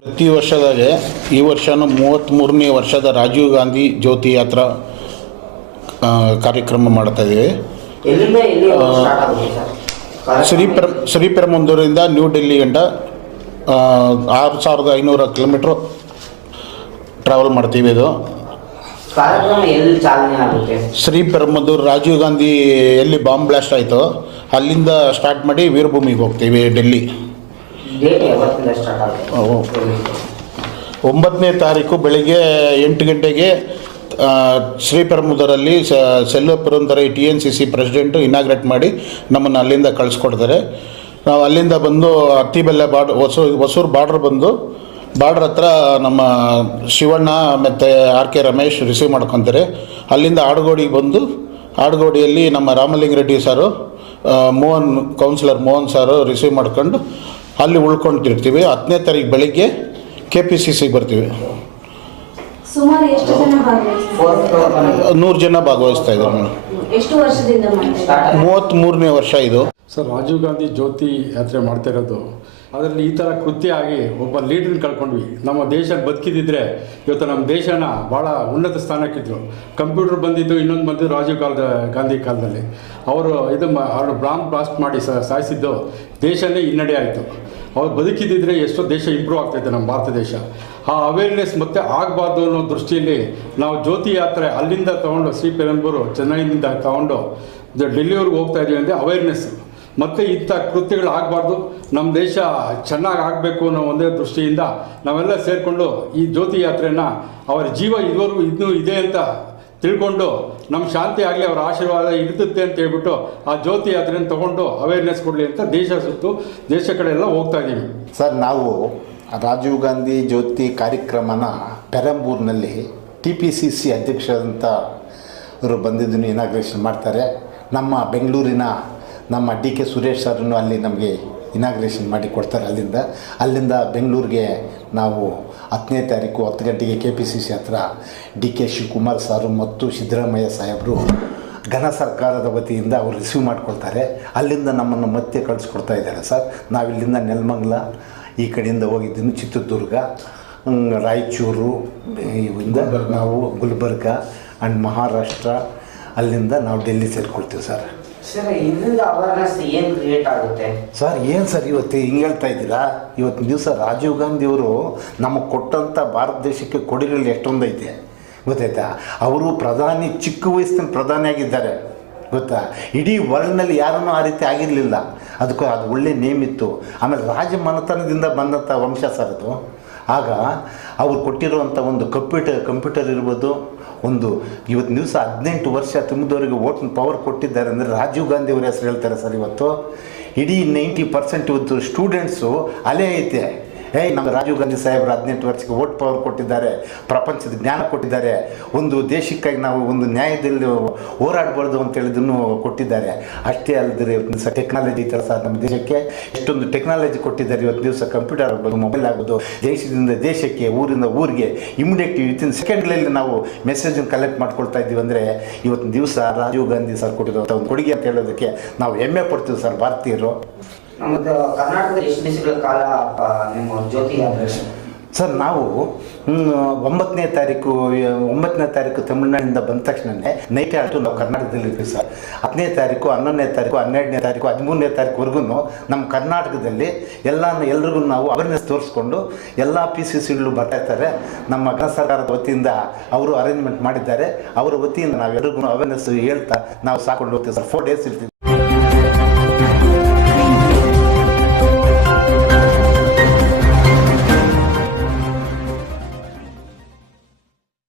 ಪ್ರತಿ ವರ್ಷದಾಗೆ ಈ ವರ್ಷನೂ ಮೂವತ್ತ್ಮೂರನೇ ವರ್ಷದ ರಾಜೀವ್ ಗಾಂಧಿ ಜ್ಯೋತಿ ಯಾತ್ರಾ ಕಾರ್ಯಕ್ರಮ ಮಾಡ್ತಾಯಿದ್ದೀವಿ ಶ್ರೀ ಎಲ್ಲಿ ಸ್ಟಾರ್ಟ್ ಆಗುತ್ತೆ ಸರ್? ಶ್ರೀಪೆರ ಶ್ರೀಪೆರಮಂದೂರಿಂದ ನ್ಯೂ ಡೆಲ್ಲಿ ಗಂಟ ಆರು ಸಾವಿರದ ಐನೂರು ಕಿಲೋಮೀಟ್ರ್ ಟ್ರಾವೆಲ್ ಮಾಡ್ತೀವಿ ಇದು. ಕಾರ್ಯಕ್ರಮ ಎಲ್ಲಿ ಚಾಲನೆ ಆಗುತ್ತೆ? ಶ್ರೀಪೆರಮಂದೂರು ರಾಜೀವ್ ಗಾಂಧಿ ಎಲ್ಲಿ ಬಾಂಬ್ ಬ್ಲಾಸ್ಟ್ ಆಯಿತು ಅಲ್ಲಿಂದ ಸ್ಟಾರ್ಟ್ ಮಾಡಿ ವೀರಭೂಮಿಗೆ ಹೋಗ್ತೀವಿ ಡೆಲ್ಲಿ. ಒಂಬತ್ತನೇ ತಾರೀಕು ಬೆಳಿಗ್ಗೆ ಎಂಟು ಗಂಟೆಗೆ ಶ್ರೀಪೆರಮುದರಲ್ಲಿ Selva Purandara T N C C president inaugurate ಮಾಡಿ ನಮ್ಮನ್ನು ಅಲ್ಲಿಂದ ಕಳಿಸ್ಕೊಡ್ತಾರೆ. ನಾವು ಅಲ್ಲಿಂದ ಬಂದು ಅತ್ತಿಬೆಲ್ಲ ಬಾಡ್ ಹೊಸ ಹೊಸೂರು ಬಾರ್ಡ್ರ್ ಬಂದು ಬಾರ್ಡ್ರ್ ಹತ್ರ ನಮ್ಮ ಶಿವಣ್ಣ ಮತ್ತು ಆರ್ ಕೆ ರಮೇಶ್ ರಿಸೀವ್ ಮಾಡ್ಕೊತಾರೆ. ಅಲ್ಲಿಂದ ಆಡುಗೋಡಿಗೆ ಬಂದು ಆಡುಗೋಡಿಯಲ್ಲಿ ನಮ್ಮ ರಾಮಲಿಂಗ ರೆಡ್ಡಿ ಸಾರು ಮೋಹನ್ ಕೌನ್ಸಿಲರ್ ಮೋಹನ್ ಸಾರು ರಿಸೀವ್ ಮಾಡ್ಕೊಂಡು ಅಲ್ಲಿ ಉಳ್ಕೊಂಡಿರ್ತೀವಿ. ಹತ್ತನೇ ತಾರೀಕು ಬೆಳಿಗ್ಗೆ ಕೆ ಪಿ ಸಿ ಸಿಗೆ ಬರ್ತೀವಿ. ಸುಮಾರು ಎಷ್ಟು ಜನ ಭಾಗವಹಿಸ್ತಾರೆ? ಫೋರ್ತ್ ಫ್ಲೋರ್ ನೂರು ಜನ ಭಾಗವಹಿಸ್ತಾ ಇದ್ದಾರೆ ಮೇಡಮ್. ಎಷ್ಟು ವರ್ಷದಿಂದ ಮಾಡ್ತಾರೆ ಸ್ಟಾರ್ಟ್ ಮೂವತ್ತ್ಮೂರನೇ ವರ್ಷ ಇದು. ಸರ್ ರಾಜೀವ್ ಗಾಂಧಿ ಜ್ಯೋತಿ ಯಾತ್ರೆ ಮಾಡ್ತಾ ಇರೋದು ಅದರಲ್ಲಿ ಈ ಥರ ಕೃತ್ಯ ಆಗಿ ಒಬ್ಬ ಲೀಡ್ರನ್ನ ಕಳ್ಕೊಂಡ್ವಿ. ನಮ್ಮ ದೇಶ ಬದುಕಿದಿದ್ರೆ ಇವತ್ತು ನಮ್ಮ ದೇಶನ ಭಾಳ ಉನ್ನತ ಸ್ಥಾನಕ್ಕಿದ್ರು. ಕಂಪ್ಯೂಟರ್ ಬಂದಿದ್ದು ಇನ್ನೊಂದು ಬಂದಿದ್ದು ರಾಜೀವ್ ಕಾಲದ, ಗಾಂಧಿ ಕಾಲದಲ್ಲಿ. ಅವರು ಇದು ಅವರು ಬ್ರಾಂಬ್ ಬ್ಲಾಸ್ಟ್ ಮಾಡಿ ಸಾಯಿಸಿದ್ದು ದೇಶನೇ ಹಿನ್ನಡೆ ಆಯಿತು. ಅವ್ರು ಬದುಕಿದ್ದಿದ್ರೆ ಎಷ್ಟೋ ದೇಶ ಇಂಪ್ರೂವ್ ಆಗ್ತಾಯಿದೆ ನಮ್ಮ ಭಾರತ ದೇಶ. ಆ ಅವೇರ್ನೆಸ್ ಮತ್ತೆ ಆಗಬಾರ್ದು ಅನ್ನೋ ದೃಷ್ಟಿಯಲ್ಲಿ ನಾವು ಜ್ಯೋತಿ ಯಾತ್ರೆ ಅಲ್ಲಿಂದ ತೊಗೊಂಡು ಶ್ರೀ ಪೆರಂಬೂರು, ಚೆನ್ನೈನಿಂದ ತೊಗೊಂಡು ಡೆಲ್ಲಿವರೆಗೆ ಹೋಗ್ತಾ ಇದೀವಿ ಅಂದರೆ ಅವೇರ್ನೆಸ್ ಮತ್ತು ಇಂಥ ಕೃತ್ಯಗಳು ಆಗಬಾರ್ದು. ನಮ್ಮ ದೇಶ ಚೆನ್ನಾಗಿ ಆಗಬೇಕು ಅನ್ನೋ ಒಂದೇ ದೃಷ್ಟಿಯಿಂದ ನಾವೆಲ್ಲ ಸೇರಿಕೊಂಡು ಈ ಜ್ಯೋತಿ ಯಾತ್ರೆಯನ್ನು ಅವರ ಜೀವ ಇದುವರೆಗೂ ಇನ್ನೂ ಇದೆ ಅಂತ ತಿಳ್ಕೊಂಡು ನಮ್ಮ ಶಾಂತಿ ಆಗಲಿ, ಅವರ ಆಶೀರ್ವಾದ ಇರುತ್ತೆ ಅಂತ ಹೇಳ್ಬಿಟ್ಟು ಆ ಜ್ಯೋತಿ ಯಾತ್ರೆನ ತಗೊಂಡು ಅವೇರ್ನೆಸ್ ಕೊಡಲಿ ಅಂತ ದೇಶ ಸುತ್ತು ದೇಶ ಕಡೆ ಎಲ್ಲ ಹೋಗ್ತಾ ಇದ್ದೀವಿ ಸರ್, ನಾವು ರಾಜೀವ್ ಗಾಂಧಿ ಜ್ಯೋತಿ ಕಾರ್ಯಕ್ರಮನ ಪೆರಂಬೂರಿನಲ್ಲಿ ಟಿ ಪಿ ಸಿ ಸಿ ಅಧ್ಯಕ್ಷರಂತ ಅವರು ಬಂದಿದ್ದನ್ನು ಇನಾಗ್ರೇಷನ್ ಮಾಡ್ತಾರೆ. ನಮ್ಮ ಬೆಂಗಳೂರಿನ ನಮ್ಮ ಡಿ ಕೆ ಸುರೇಶ್ ಸರ್ನು ಅಲ್ಲಿ ನಮಗೆ ಇನಾಗ್ರೇಷನ್ ಮಾಡಿ ಕೊಡ್ತಾರೆ ಅಲ್ಲಿಂದ. ಅಲ್ಲಿಂದ ಬೆಂಗಳೂರಿಗೆ ನಾವು ಹತ್ತನೇ ತಾರೀಕು ಹತ್ತು ಗಂಟೆಗೆ ಕೆ ಪಿ ಸಿ ಸಿ ಹತ್ರ ಡಿ ಕೆ ಶಿವಕುಮಾರ್ ಸಾರು ಮತ್ತು ಸಿದ್ದರಾಮಯ್ಯ ಸಾಹೇಬರು ಘನ ಸರ್ಕಾರದ ವತಿಯಿಂದ ಅವರು ರಿಸೀವ್ ಮಾಡಿಕೊಳ್ತಾರೆ. ಅಲ್ಲಿಂದ ನಮ್ಮನ್ನು ಮತ್ತೆ ಕಳಿಸ್ಕೊಡ್ತಾ ಇದ್ದಾರೆ ಸರ್. ನಾವಿಲ್ಲಿಂದ ನೆಲಮಂಗ್ಲ, ಈ ಕಡೆಯಿಂದ ಹೋಗಿದ್ದೀನಿ ಚಿತ್ರದುರ್ಗ ರಾಯಚೂರು ಇವಿಂದ ನಾವು ಗುಲ್ಬರ್ಗ ಆ್ಯಂಡ್ ಮಹಾರಾಷ್ಟ್ರ ಅಲ್ಲಿಂದ ನಾವು ಡೆಲ್ಲಿ ಸೇರ್ಕೊಳ್ತೀವಿ ಸರ್. ಸರ್ ಇದರಿಂದ ಅವೇರ್ನೆಸ್ ಏನು ಕ್ರಿಯೇಟ್ ಆಗುತ್ತೆ? ಸರ್ ಏನು ಸರ್ ಇವತ್ತು ಹಿಂಗೆ ಹೇಳ್ತಾ ಇದ್ದೀರಾ? ಇವತ್ತು ದಿವಸ ರಾಜೀವ್ ಗಾಂಧಿಯವರು ನಮಗೆ ಕೊಟ್ಟಂಥ ಭಾರತ ದೇಶಕ್ಕೆ ಕೊಡುಗೆಗಳು ಎಷ್ಟೊಂದು ಐತೆ ಗೊತ್ತಾಯ್ತಾ? ಅವರು ಪ್ರಧಾನಿ ಚಿಕ್ಕ ವಯಸ್ಸಿನ ಪ್ರಧಾನಿಯಾಗಿದ್ದಾರೆ ಗೊತ್ತಾ? ಇಡೀ ವರ್ಲ್ಡ್ನಲ್ಲಿ ಯಾರನ್ನೂ ಆ ರೀತಿ ಆಗಿರಲಿಲ್ಲ. ಅದಕ್ಕೂ ಅದು ಒಳ್ಳೆ ನೇಮ್ ಇತ್ತು. ಆಮೇಲೆ ರಾಜ ಮನೆತನದಿಂದ ಬಂದಂಥ ವಂಶ ಸರ್ ಅದು. ಆಗ ಅವ್ರು ಕೊಟ್ಟಿರುವಂಥ ಒಂದು ಕಂಪ್ಯೂಟರ್ ಕಂಪ್ಯೂಟರ್ ಇರ್ಬೋದು ಒಂದು ಇವತ್ತು ದಿವಸ ಹದಿನೆಂಟು ವರ್ಷ ತುಂಬಿದವರಿಗೆ ಓಟ್ನ ಪವರ್ ಕೊಟ್ಟಿದ್ದಾರೆ ಅಂದರೆ ರಾಜೀವ್ ಗಾಂಧಿ ಅವರ ಹೆಸರು ಹೇಳ್ತಾರೆ ಸರ್ ಇವತ್ತು. ಇಡೀ ನೈಂಟಿ ಪರ್ಸೆಂಟ್ ಇವತ್ತು ಸ್ಟೂಡೆಂಟ್ಸು ಅಲೆ ಐತೆ. ಏಯ್ ನಮ್ಮ ರಾಜೀವ್ ಗಾಂಧಿ ಸಾಹೇಬರು ಹದಿನೆಂಟು ವರ್ಷಕ್ಕೆ ವೋಟ್ ಪವರ್ ಕೊಟ್ಟಿದ್ದಾರೆ, ಪ್ರಪಂಚದ ಜ್ಞಾನ ಕೊಟ್ಟಿದ್ದಾರೆ, ಒಂದು ದೇಶಕ್ಕಾಗಿ ನಾವು ಒಂದು ನ್ಯಾಯದಲ್ಲಿ ಹೋರಾಡಬಾರ್ದು ಅಂತ ಹೇಳಿದನ್ನು ಕೊಟ್ಟಿದ್ದಾರೆ. ಅಷ್ಟೇ ಅಲ್ಲದೆ ಇವತ್ತು ದಿವಸ ಟೆಕ್ನಾಲಜಿ ಥರ ಸಹ ನಮ್ಮ ದೇಶಕ್ಕೆ ಎಷ್ಟೊಂದು ಟೆಕ್ನಾಲಜಿ ಕೊಟ್ಟಿದ್ದಾರೆ. ಇವತ್ತು ದಿವಸ ಕಂಪ್ಯೂಟರ್ ಆಗ್ಬೋದು ಮೊಬೈಲ್ ಆಗ್ಬೋದು, ದೇಶದಿಂದ ದೇಶಕ್ಕೆ, ಊರಿಂದ ಊರಿಗೆ ಇಮಿಡಿಯೇಟ್ಲಿ ವಿತಿನ್ ಸೆಕೆಂಡ್ಗಳಲ್ಲಿ ನಾವು ಮೆಸೇಜನ್ನು ಕಲೆಕ್ಟ್ ಮಾಡ್ಕೊಳ್ತಾ ಇದ್ದೀವಿ ಅಂದರೆ ಇವತ್ತಿನ ದಿವಸ ರಾಜೀವ್ ಗಾಂಧಿ ಸರ್ ಕೊಟ್ಟಿರುವಂಥ ಒಂದು ಕೊಡುಗೆ ಅಂತ ಹೇಳೋದಕ್ಕೆ ನಾವು ಹೆಮ್ಮೆ ಪಡ್ತೀವಿ ಸರ್ ಭಾರತೀಯರು. ನಮ್ಮದು ಕರ್ನಾಟಕದ ಎಷ್ಟು ಕಾಲ ನಿಮ್ಮ ಜ್ಯೋತಿ ಸರ್, ನಾವು ಒಂಬತ್ತನೇ ತಾರೀಕು ಒಂಬತ್ತನೇ ತಾರೀಕು ತಮಿಳುನಾಡಿಂದ ಬಂದ ತಕ್ಷಣನೇ ನೈಟ್ ಆಟು ನಾವು ಕರ್ನಾಟಕದಲ್ಲಿ ಸರ್. ಹತ್ತನೇ ತಾರೀಕು, ಹನ್ನೊಂದನೇ ತಾರೀಕು, ಹನ್ನೆರಡನೇ ತಾರೀಕು, ಹದಿಮೂರನೇ ತಾರೀಕುವರೆಗೂ ನಮ್ಮ ಕರ್ನಾಟಕದಲ್ಲಿ ಎಲ್ಲ ಎಲ್ರಿಗೂ ನಾವು ಅವೇರ್ನೆಸ್ ತೋರಿಸ್ಕೊಂಡು ಎಲ್ಲ ಪಿ ಸಿ ಸಿಗಳು ಬರ್ತಾ ಇರ್ತಾರೆ. ನಮ್ಮ ಕನ್ನಡ ಸರ್ಕಾರದ ವತಿಯಿಂದ ಅವರು ಅರೇಂಜ್ಮೆಂಟ್ ಮಾಡಿದ್ದಾರೆ. ಅವರ ವತಿಯಿಂದ ನಾವೆಲ್ಲರಿಗೂ ಅವೇರ್ನೆಸ್ ಹೇಳ್ತಾ ನಾವು ಸಾಕೊಂಡು ಹೋಗ್ತೀವಿ ಸರ್. ಫೋರ್ ಡೇಸ್ ಇರ್ತೀವಿ.